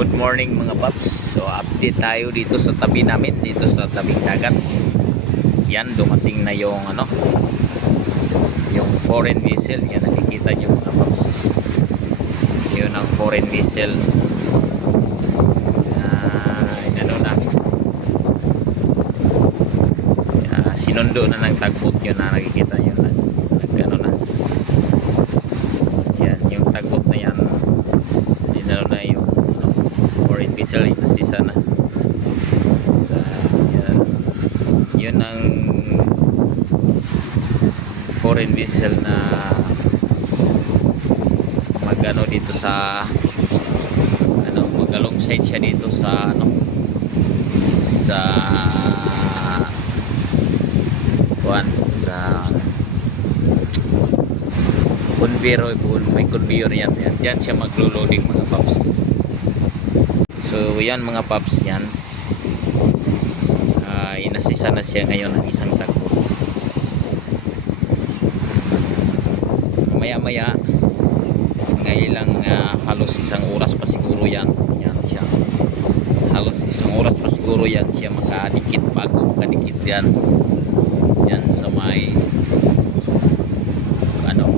Good morning mga paps. So update tayo dito sa tabi namin, dito sa tabing dagat. Yan, dumating na yung ano, yung foreign vessel. Yan, nakikita nyo mga paps. Yun ang foreign vessel. Ah, ano na. Ah, sinundo na ng tagpot yun na nakikita nyo. Nag, nag ano na. Yan, yung tagpot na yan. Dinalo na yung ano, foreign vessel inasisa na. Sa, yan. Yun ang foreign vessel na magano dito sa ano mag alongside siya dito sa ano sa kuan sa conveyor may conveyor yan. Yan yan siya maglo-loading mga paps. So yan mga paps yan. Ah, inasisa na siya ngayon ng isang tagpo maya maya mga ilang ah, halos isang oras pa siguro yan. Yan siya. Halos isang oras pa siguro yan siya makadikit bago makadikit yan. Yan sa may ano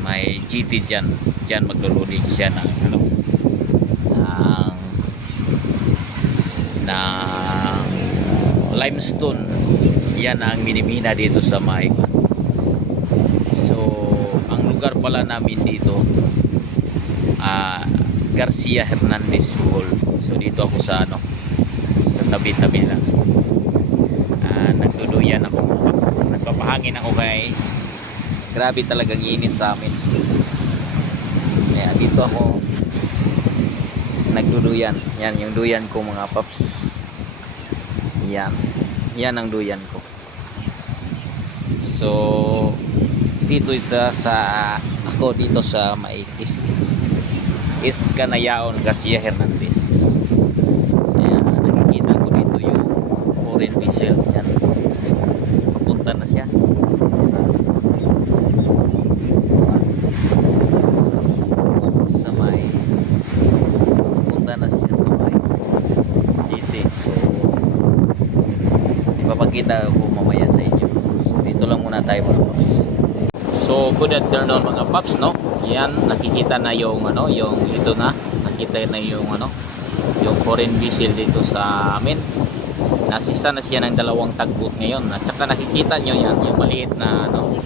may GT dyan. Dyan maglo-loading siya ng ano ng ng limestone. Yan ang minimina dito sa may so ang lugar pala namin dito ah Garcia Hernandez Bohol. So dito ako sa ano sa tabi-tabi lang. Ah nagduduyan ako. Nagpapahangin ako kay grabe talagang init sa amin. Kaya dito ako nagduduyan. Yan yung duyan ko mga paps. Yan. Yan ang duyan ko. So dito ito sa ako dito sa may East. East Canayaon Garcia Hernandez Ayan, nakikita ko dito yung foreign vessel yan papunta na siya sa may papunta na siya sa may GT so ipapakita ko mamaya sa inyo so dito lang muna tayo mga paps so good afternoon mga paps no? Yan nakikita na yung ano yung ito na nakita na yung ano yung foreign vessel dito sa amin. Nasisa na siya ng dalawang tagbot ngayon. At saka nakikita nyo yan yung maliit na ano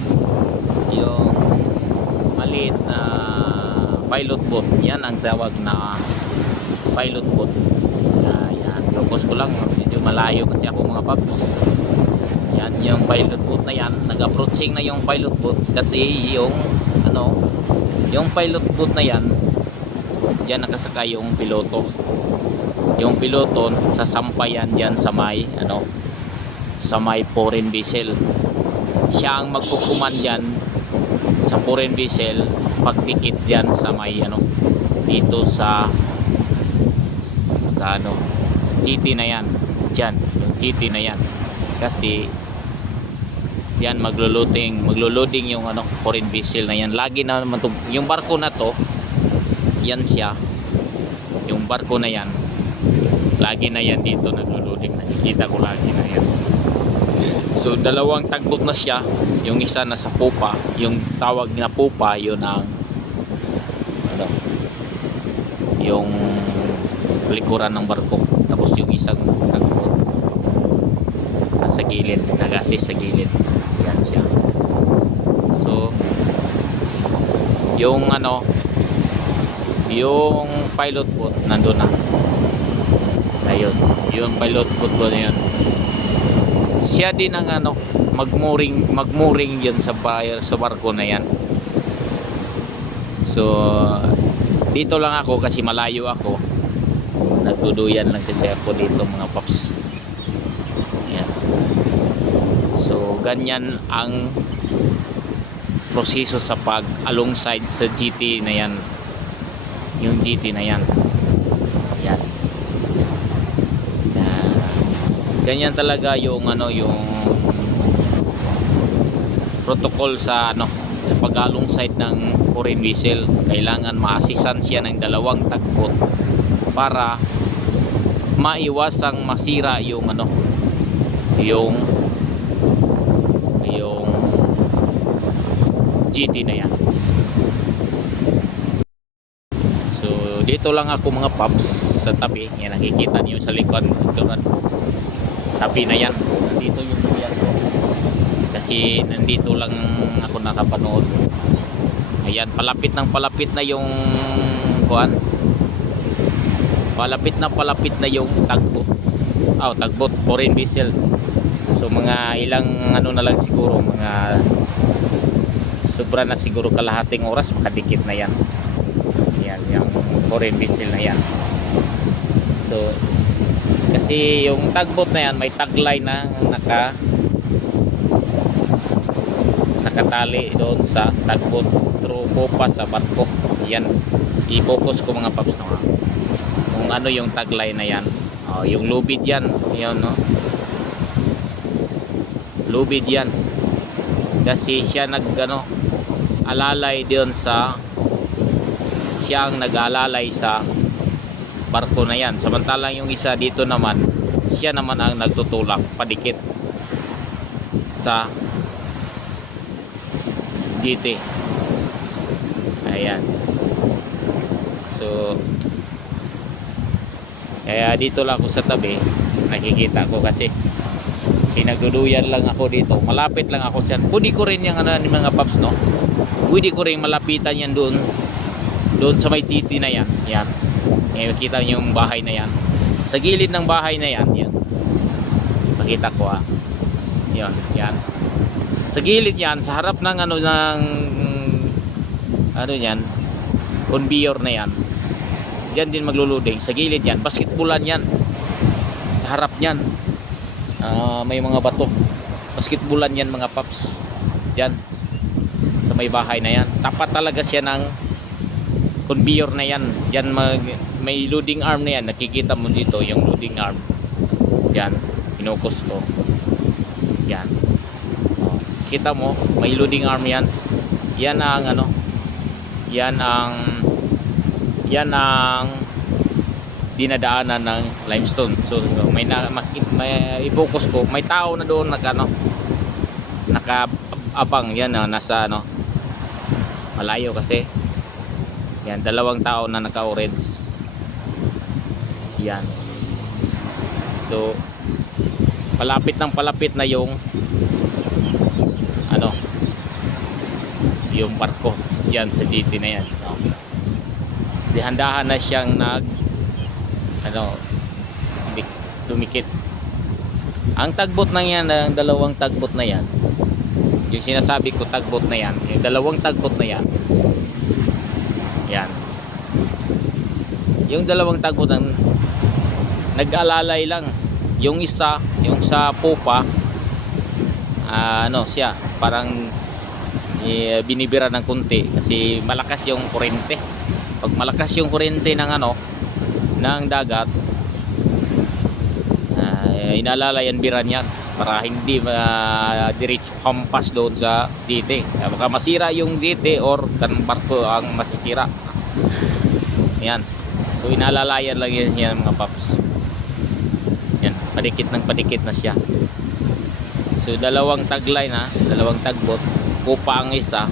yung maliit na pilot boat. Yan ang tawag na pilot boat. Uh, yan focus ko lang medyo malayo kasi ako mga paps yan yung pilot boat na yan nag-approaching na yung pilot boat kasi yung ano yung pilot boat na yan diyan nakasakay yung piloto. Yung piloto sasampayan diyan sa may ano sa may foreign vessel. Siya ang magkukuman diyan sa foreign vessel pagdikit diyan sa may ano dito sa sa ano sa GT na yan diyan yung GT na yan. Kasi yan maglo-loading maglo-loading yung ano foreign vessel na yan. Lagi na naman yung barko na to yan siya. Yung barko na yan lagi na yan dito naglo-loading. Nakikita ko lagi na yan. So dalawang tagbot na siya. Yung isa na sa pupa. Yung tawag na pupa yun ang ano yung likuran ng barko tapos yung isang tagbot nasa gilid nag-assist sa gilid. Yan siya. So yung ano yung pilot boat nandun na. Ayun yung pilot boat ko na yun? Siya din ang ano magmuring magmuring yan sa fire sa barko na yan. So dito lang ako kasi malayo ako. Nagduduyan lang kasi ako dito mga paps yan so ganyan ang proseso sa pag alongside sa GT na yan. Yung GT na yan. Yan Ah, ganyan talaga yung ano yung protocol sa ano sa pag-along side ng foreign vessel. Kailangan maasisan siya ng dalawang tagbot para maiwasang masira yung ano yung GT na yan. So dito lang ako mga paps sa tabi. Yan nakikita niyo sa likod. Ito na. Tabi na yan. Nandito yung yan. Ko kasi nandito lang ako nakapanood. Ayan palapit ng palapit na yung kuan palapit na palapit na yung tagbot oh tagbot foreign vessels. So mga ilang ano na lang siguro mga sobra na siguro kalahating oras makadikit na yan. Yan yung foreign vessel na yan. So kasi yung tagbot na yan may tagline na naka nakatali doon sa tagbot through popa sa barko. Yan i-focus ko mga paps no kung ano yung tagline na yan. Oh, yung lubid yan. Yan no. Lubid yan. Kasi siya nag ano alalay doon sa siyang nag-alalay sa barko na yan. Samantalang yung isa dito naman siya naman ang nagtutulak padikit sa GT ayan. So kaya dito lang ako sa tabi nakikita ko kasi sinagduduyan lang ako dito. Malapit lang ako dyan pwede ko rin yung ano mga paps no pwede ko rin malapitan yan doon. Doon sa may GT na yan. Yan. Eh, makita niyo yung bahay na yan. Sa gilid ng bahay na yan yan. Makita ko ah. Yan yan. Sa gilid yan sa harap ng ano ng ano yan conveyor na yan Diyan din magluluding sa gilid yan basketballan yan. Sa harap yan Ah, may mga bato. Basketballan yan mga paps. Diyan sa may bahay na yan. Tapat talaga siya ng conveyor na yan. Diyan mag, may loading arm na yan. Nakikita mo dito yung loading arm. Diyan pinukos ko. Yan. Kita mo may loading arm yan. Yan ang ano yan ang yan ang dinadaanan ng limestone. So may na may i-focus ko. May tao na doon naka ano nakaabang yan oh, nasa ano malayo kasi. Yan dalawang tao na naka-orange yan. So palapit ng palapit na yung ano yung barko. Yan sa GT na yan. No? dihandahan na siyang nag ano dumikit. Ang tagbot na yan ang dalawang tagbot na yan yung sinasabi ko tagbot na yan. Yung dalawang tagbot na yan. Yan. Yung dalawang tagbot ng nag-alalay lang. Yung isa yung sa pupa ah, ano siya parang eh, binibira ng kunti kasi malakas yung kurente. Pag malakas yung kurente ng ano ng dagat uh, inalalayan biran yan para hindi uh, diretso hampas doon sa uh, baka masira yung DT or kan barko ang masisira. Yan. So inalalayan lang yan, yan mga paps. Yan. Padikit ng padikit na siya. So dalawang tagline ha? Dalawang tagbot pupa ang isa.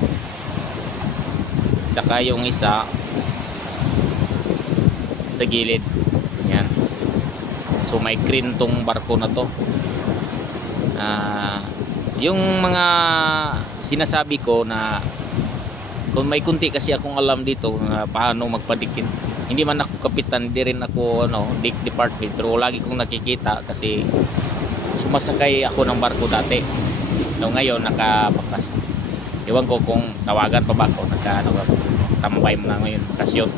Tsaka yung isa sa gilid. Yan. So may green tong barko na to Ah, yung mga sinasabi ko na kung may kunti kasi akong alam dito na paano magpadikit hindi man ako kapitan hindi rin ako ano dick department pero lagi kong nakikita kasi sumasakay ako ng barko dati. No ngayon nakabakas. Iwan ko kung tawagan pa ba ako naka ano ba tambay mo na ngayon kasyon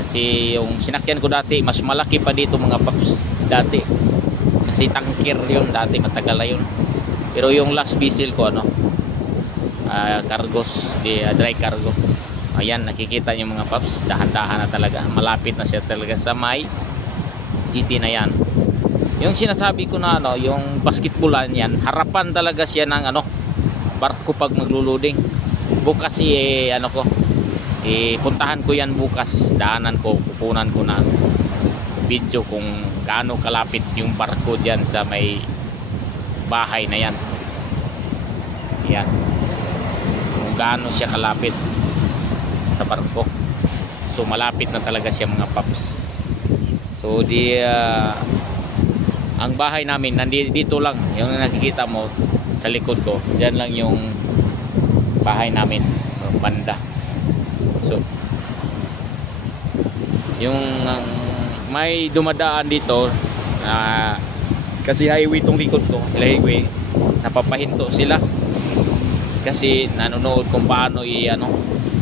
kasi yung sinakyan ko dati mas malaki pa dito mga paps dati kasi tanker yun dati matagal na yun. Pero yung last vessel ko ano ah, cargos di ah, dry cargo. Ayan nakikita niyo mga paps dahan-dahan na talaga. Malapit na siya talaga sa may GT na yan. Yung sinasabi ko na ano yung basketballan yan harapan talaga siya ng ano barko pag magluluding bukas eh ano ko eh puntahan ko yan bukas. Daanan ko kukunan ko na video kung gaano kalapit yung barko diyan sa may bahay na yan. Yan. Kung gaano siya kalapit sa barko. So malapit na talaga siya mga paps. So di ah, ang bahay namin nandito dito lang. Yung nakikita mo sa likod ko dyan lang yung bahay namin banda. So yung ang may dumadaan dito na kasi highway tong likod ko highway napapahinto sila. Kasi nanonood kung paano i ano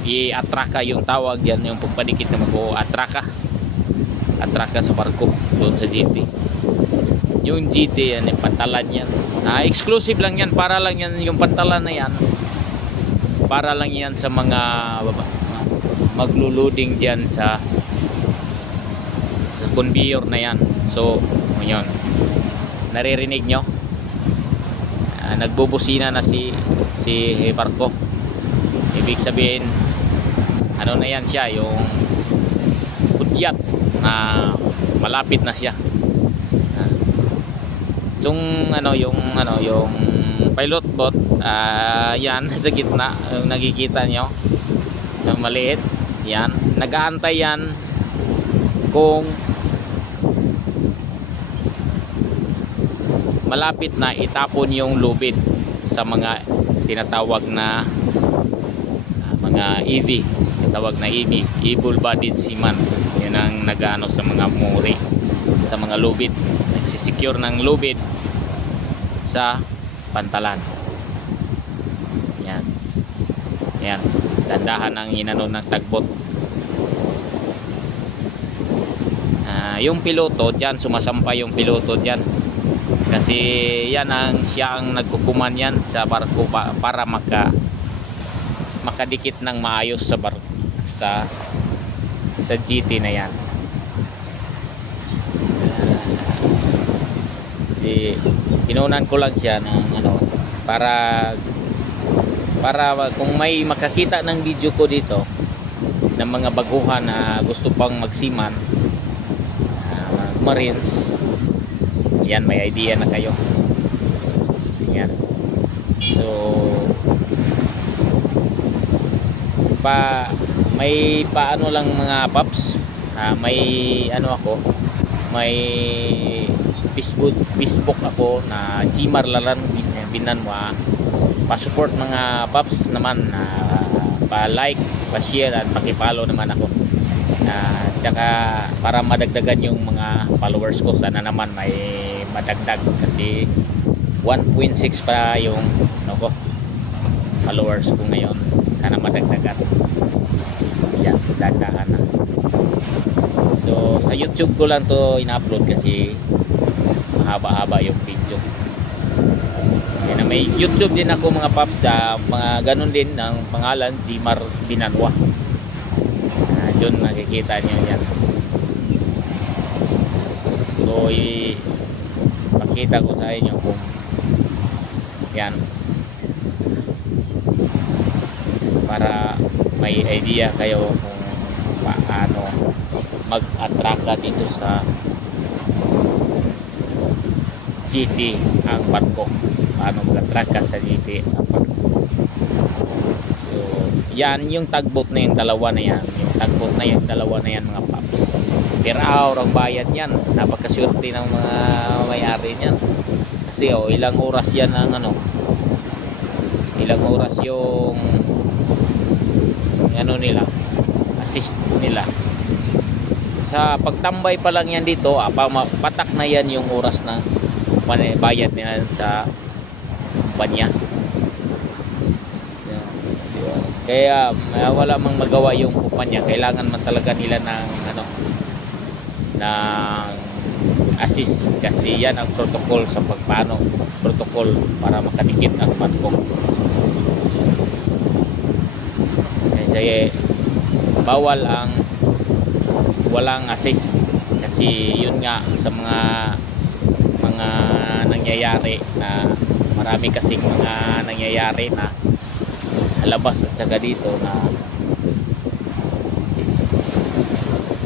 i-atraka yung tawag yan yung pagpadikit na mag-atraka atraka. Sa barko doon sa GT yung GT yan yung pantalan yan. Ah, exclusive lang yan para lang yan yung pantalan na yan para lang yan sa mga baba, magluluding dyan sa sa conveyor na yan. So yun naririnig nyo? Ah, nagbubusina na si si barko ibig sabihin ano na yan siya yung kudyat na malapit na siya. Ah, yung ano yung ano yung pilot boat ah, yan sa gitna yung nakikita nyo yung maliit yan. Nagaantay yan kung malapit na itapon yung lubid sa mga tinatawag na ah, mga EV tinatawag na EV evil bodied seaman. Yun ang nagano sa mga muri sa mga lubid. Nagsisecure ng lubid sa pantalan. Yan. Yan. Dandahan ang inano ng tagbot. Ah, yung piloto dyan sumasampay yung piloto dyan kasi yan ang siya ang nagkukuman yan sa barko pa, para maka makadikit ng maayos sa barko sa sa GT na yan. Si inunan ko lang siya ng ano para para kung may makakita ng video ko dito ng mga baguhan na gusto pang magsiman ah, marines yan may idea na kayo. Yan so pa may paano lang mga paps? Ah, may ano ako may Facebook Facebook ako na Gmar Lalan. Binanwa pa-support mga paps naman na pa-like, pa-share at paki-follow naman ako. Ah, tsaka para madagdagan yung mga followers ko sana naman may madagdag kasi 1.6 pa yung ano ko followers ko ngayon. Sana madagdagan. Yan dagdagan na. So sa youtube ko lang to in-upload kasi mahaba-haba yung video. Yan may youtube din ako mga paps sa mga ganun din ang pangalan Gmar Binanwa. Ah, dyan nakikita nyo yan. So i pakita ko sa inyo kung yan. Para may idea kayo kung paano mag-atraka dito sa GT ang barko paano mag-atraka sa GT ang barko so yan yung tagbot na yung dalawa na yan. Yung tagbot na yung dalawa na yan mga per hour ang bayad yan napakaswerte ng mga may-ari niyan. Kasi oh ilang oras yan ang ano? Ilang oras yung ano nila? Assist nila. Sa pagtambay pa lang yan dito ah, patak na yan yung oras na bayad nila sa kumpanya. So, kaya ah, wala mang magawa yung kumpanya. Kailangan man talaga nila ng ng assist. Kasi yan ang protocol sa pagpano. Protocol para makadikit ang barko kasi bawal ang walang assist. Kasi yun nga sa mga mga nangyayari na marami kasing mga nangyayari na sa labas at saka dito na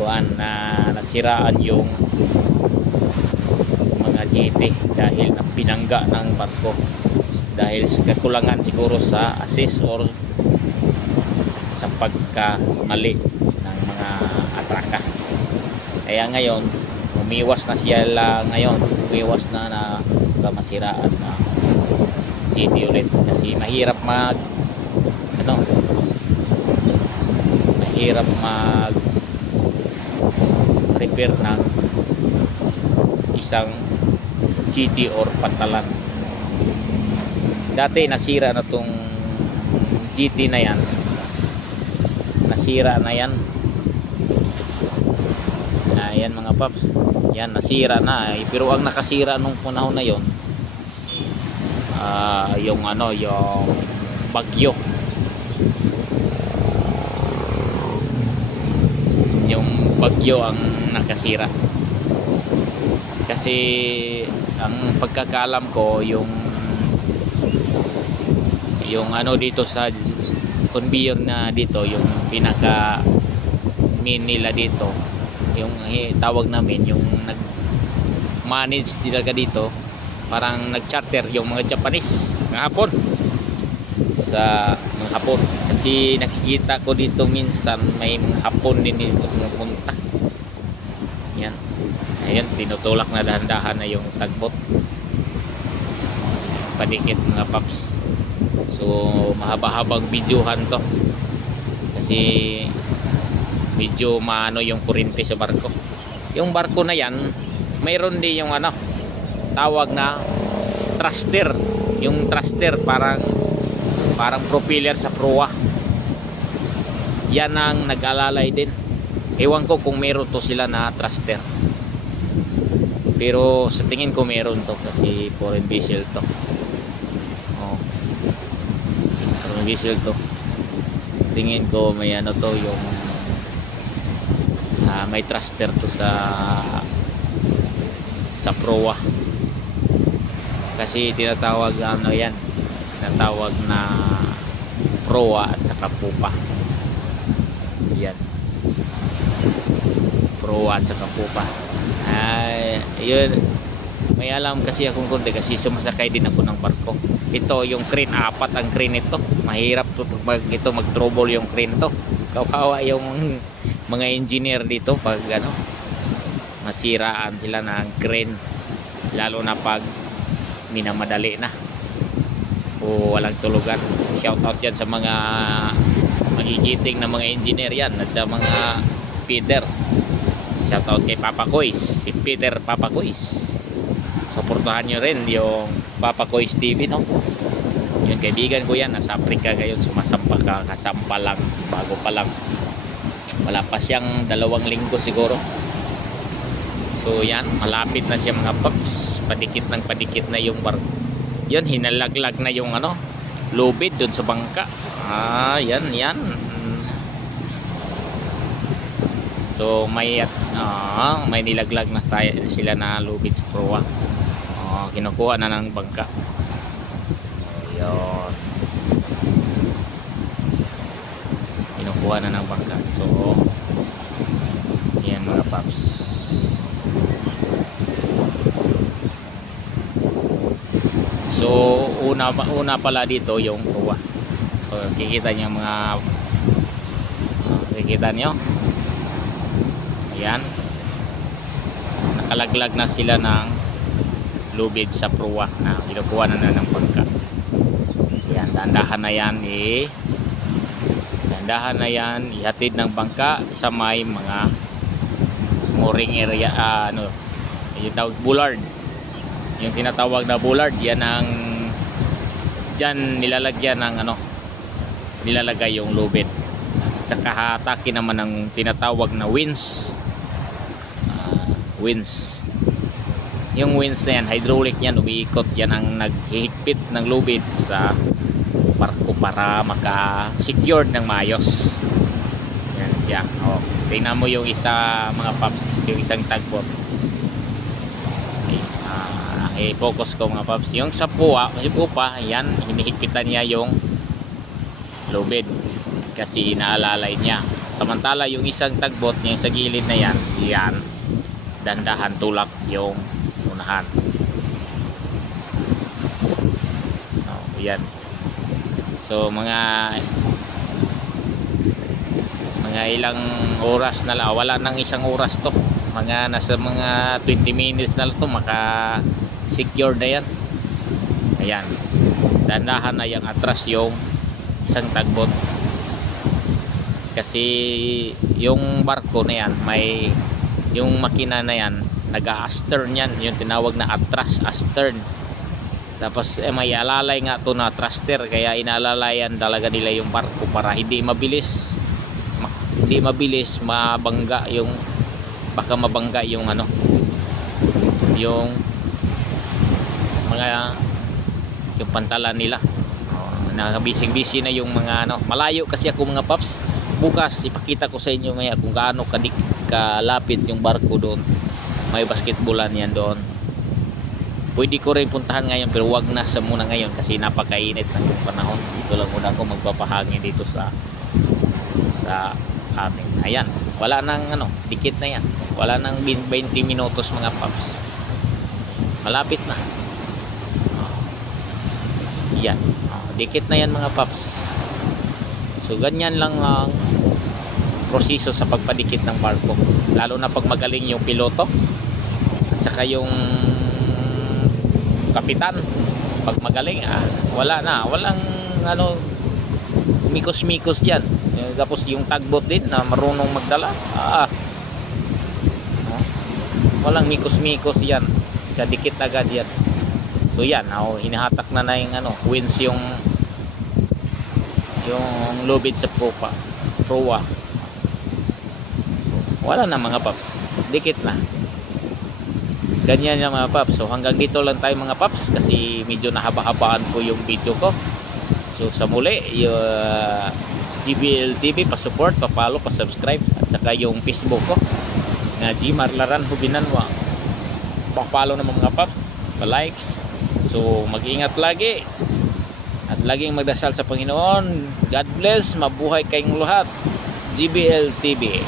kuan na nasiraan yung mga GT dahil na pinangga ng barko. Dahil sa kakulangan siguro sa assist or sa pagkamali ng mga atraka. Kaya ngayon umiwas na siya ngayon. Umiwas na na masiraan na GT ulit. Kasi mahirap mag ano mahirap mag repair ng isang GT or pantalan. Dati nasira na tong GT na yan. Nasira na yan. Ayan mga paps. Yan nasira na. Eh. pero ang nakasira nung panahon na yon ah yung ano yung bagyo yung bagyo ang nakasira. Kasi ang pagkakalam ko yung yung ano dito sa conveyor na dito yung pinaka main nila dito yung eh, tawag namin yung nag manage talaga dito parang nag charter yung mga Japanese mga hapon. Sa mga hapon. Kasi nakikita ko dito minsan may mga hapon din dito pumupunta ayan tinutulak na dahan-dahan na yung tagbot padikit mga paps. So mahaba-habang videohan to. Kasi medyo maano yung kurente sa barko. Yung barko na yan mayroon din yung ano tawag na thruster. Yung thruster parang parang propeller sa proa. Yan ang nag-alalay din. Ewan ko kung meron to sila na thruster pero sa tingin ko meron to kasi foreign vessel to. Oh. foreign vessel to. Tingin ko may ano to yung ah, may thruster to sa sa proa. Kasi tinatawag na ano yan tinatawag na proa at saka pupa. Yan. Proa at saka pupa ay yun. May alam kasi akong konti kasi sumasakay din ako ng barko. Ito yung crane. Apat ang crane ito mahirap to pag ito mag trouble yung crane ito kawawa yung mga engineer dito pag ano masiraan sila ng crane. Lalo na pag minamadali na o walang tulugan. Shout out yan sa mga magigiting na mga engineer yan at sa mga Peter shout out kay Papa Kois si Peter Papa Kois. Suportahan nyo rin yung Papa Kois TV no? Yung kaibigan ko yan nasa Africa ngayon sumasampa ka kasampa lang bago pa lang. Wala pa siyang dalawang linggo siguro. So yan malapit na siya mga paps. Padikit ng padikit na yung bar yun hinalaglag na yung ano lubid dun sa bangka. Ah yan yan. So may ah, may nilaglag na tayo sila na lubid sa proa ah, kinukuha na ng bangka. Yun kinukuha na ng bangka. So yan mga paps. So una una pala dito yung proa so kikita niyo mga kikita niyo ayan. Nakalaglag na sila ng lubid sa proa na kinukuha na na ng bangka yan dandahan na yan eh. Dandahan na yan ihatid ng bangka sa may mga mooring area ah, ano yung tawag bullard. Yung tinatawag na bullard yan ang dyan nilalagyan ng ano nilalagay yung lubid. Sa kahatake naman ng tinatawag na winch Winch yung winch na yan hydraulic yan umiikot. Yan ang naghihigpit ng lubid sa barko para maka secured ng maayos. Yan siya. Oh, tingnan mo yung isa mga paps yung isang tagpot okay. ah, i-focus ko mga paps. Yung sa puwa si pupa yan hinihigpitan niya yung lubid kasi inaalalay niya. Samantala yung isang tagbot niya sa gilid na yan yan dandahan tulak yung unahan. Oh, yan. So mga mga ilang oras na lang wala nang isang oras to. Mga nasa mga 20 minutes na lang to maka secure na yan. Ayan. Dandahan na yung atras yung isang tagbot kasi yung barko na yan may yung makina na yan nag-astern yan yung tinawag na atras astern. Tapos eh, may alalay nga to na thruster kaya inalalayan talaga nila yung barko para hindi mabilis ma- hindi mabilis mabangga yung baka mabangga yung ano yung mga yung pantalan nila. Oh, nakabising busy na yung mga ano. Malayo kasi ako mga paps. Bukas ipakita ko sa inyo maya kung gaano kadik kalapit yung barko doon. May basketballan yan doon. Pwede ko rin puntahan ngayon pero wag na sa muna ngayon kasi napakainit ng panahon. Dito lang muna ako magpapahangin dito sa sa amin. Ayan wala nang ano dikit na yan. Wala nang 20 minutos mga paps. Malapit na. Yan. Dikit na yan mga paps. So ganyan lang ang proseso sa pagpadikit ng barko. Lalo na pag magaling yung piloto at saka yung kapitan. Pag magaling ah, wala na. Walang ano mikos-mikos yan. Eh, tapos yung tagbot din na marunong magdala ah, ah. walang mikos-mikos yan. Kadikit agad yan. So yan oh, hinahatak na na yung ano wins yung yung lubid sa propa proa wala na mga paps. Dikit na. Ganyan yung mga paps. So hanggang dito lang tayo mga paps kasi medyo nahaba-habaan ko yung video ko. So sa muli yung uh, GBL TV pa-support, pa-follow, pa-subscribe at saka yung Facebook ko na Gmar Laran Hubinanwa pa-follow naman mga paps pa-likes. So mag-ingat lagi. At laging magdasal sa Panginoon. God bless, mabuhay kayong lahat. GBL TV